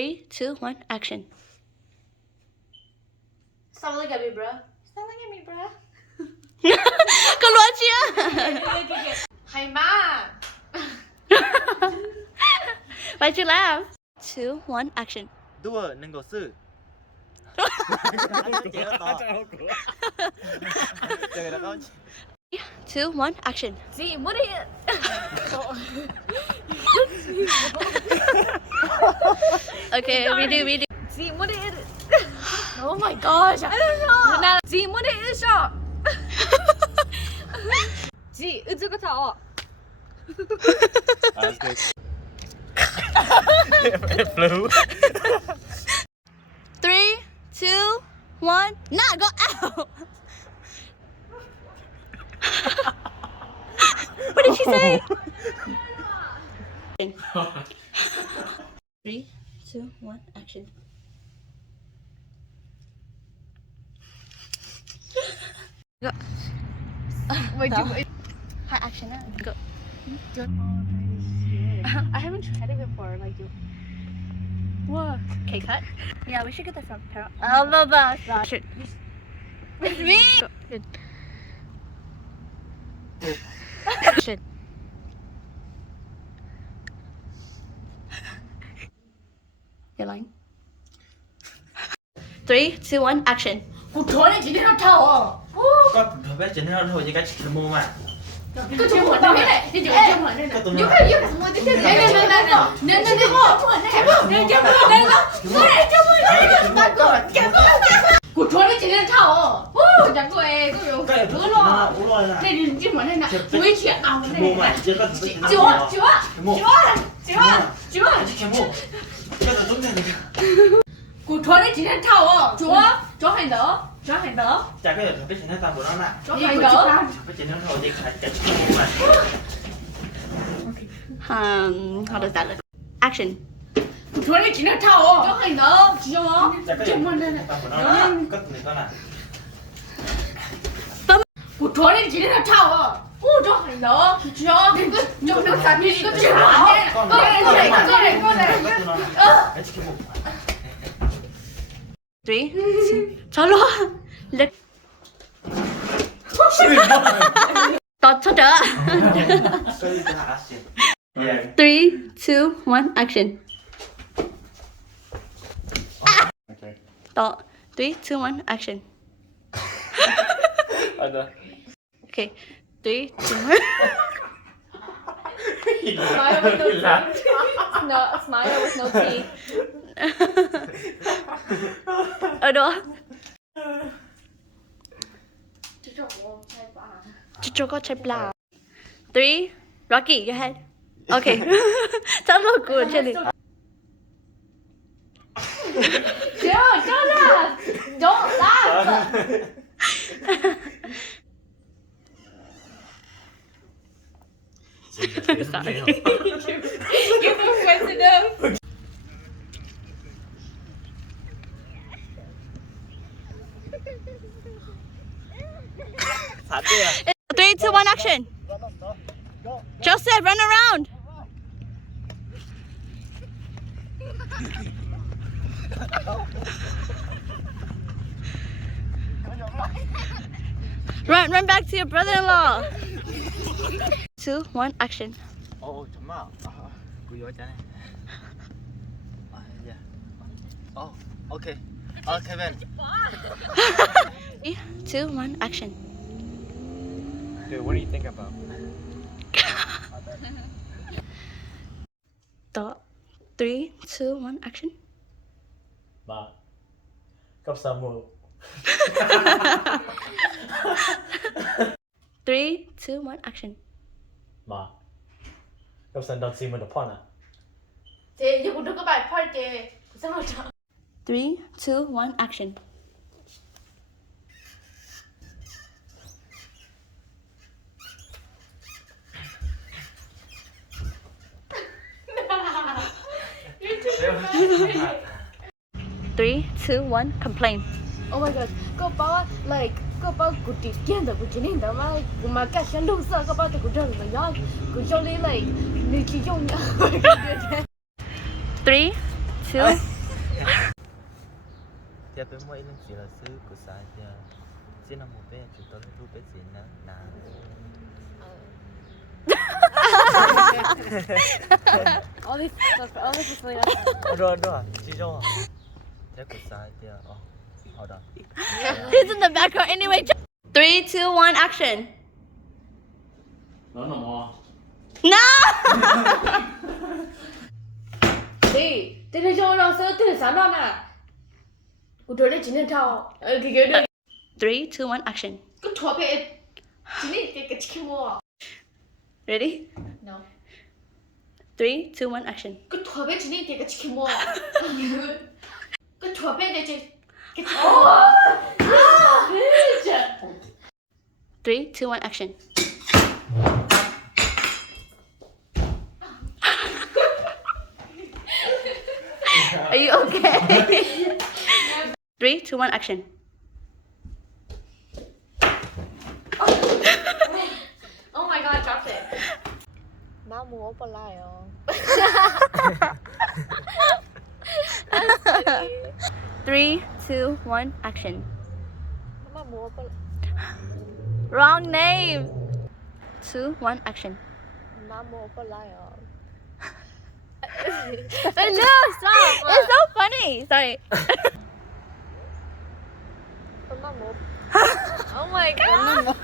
3, 2, 1, action. Stop looking at me, bruh. Stop looking at me, bruh. Con lúa chưa? Hay ma. Why'd you laugh? 2, 1, action. Đua nên có sự. Chơi đó 2, 1, action. See, what are you? Okay, redo. See, what are you? Oh my gosh. I don't know. See, what are you? See, it's a good talk. That's good. It flew. 3, 2, 1, nah, go out. What did she say? 3, 2, 1, action. Go. Wait, Hi, action now. Go. I haven't tried it before. Like, What? Okay, cut. Yeah, we should get that from Para. Oh, blah. Should. It's me. Good. Should. You're lying. 3, 2, 1, action. Cô trốn này chỉ biết nó thầu à? Có thật bé chỉ nó thôi chứ cái chỉ mua mà. Cô trốn một đâu hết này? Đi chụp trong này này. Giúp mua tiếp theo. Này. Cô trốn này chỉ biết nó thầu à? Chẳng có ai có dùng cái nữa lo. Này đi chụp này nè. Vui chuyện à này. Mua mà chứ có Chúa. Cái là tốt này. Cô trốn này chỉ biết thầu à? Chúa hành đỡ. Chả cái là thật bé chỉ nó tao của nó nè. Hành đỡ. Bé chỉ nó thôi chứ cái chỉ mua mà. How does that look? Action. Cô trốn này chỉ biết thầu à? Chúa hành đỡ. Chúa. Chả cái là tao của nó nè. Có tụi con nè. Cô trốn này chỉ biết thầu à? Chúa hành đỡ. Chúa. Chúa nó sẵn như có chuyện hả? Con này. Cái chỉ mua. 3, 2, cho luôn. Let. Tọt cho đỡ. 3, 2, 1, action. Okay. Tọt. 3, 2, 1, action. Okay. 3, 2, 1. Smile with no teeth. No, smile with no teeth. Ở đó. Cho có chai pla. 3, Rocky, go ahead. Okay. Tell me good, Chili. Don't laugh. Don't laugh. Sorry. You're sensitive. Thả kia. 3, 2, 1, action. Joseph, run around. Run back to your brother-in-law. 2, 1, action. Ồ, chấm à. Cúi gió trái này. Yeah. Oh, okay. Kevin. 3, 2, 1, action. Dude, what do you think about? Stop. 3, 2, 1, action. Mà. Cấp sa mù. 3, 2, 1, action. Mà. Cấp sa đón xin mình được phone à? Thế thì cũng được các bài party. Sao mà chọn? 3, 2, 1, action. Three, 2, 1, complain. Oh my god, có bao like có bao cụ tỷ tiền的，cụ今年的嘛，我们干些绿色，có bao的cụ这怎么样？cụ这里 like 你去用呀。 3, 2, Chia bên mỗi lần chỉ là sư của sai thì xin làm một bên chúng tôi lúc bên gì nè nà All this is really rồi rồi chỉ cho thế của sai thì hold on He's in the background anyway. 3, 2, 1, action. Nó nằm mò. No! Đi, thế này cho nó sơ thế sáng đó nè. Cô trốn đấy chỉ nên thao. Cái được. 3, 2, 1, action. Cứ thua bé. Chỉ nên cái chicken mua. Ready? No. 3, 2, 1, action. Cứ thua bé chỉ nên cái chicken mua. Cứ thua bé để cái chicken. 3, 2, 1, action. Are you okay? 3, 2, 1, action. Oh my god, dropped it. Má mua bò lại không? 3, 2, 1, action. Má mua bò Wrong name. 2, 1, action. Má mua bò lại không? No, stop. It's so funny. Sorry. Má mua Oh my god.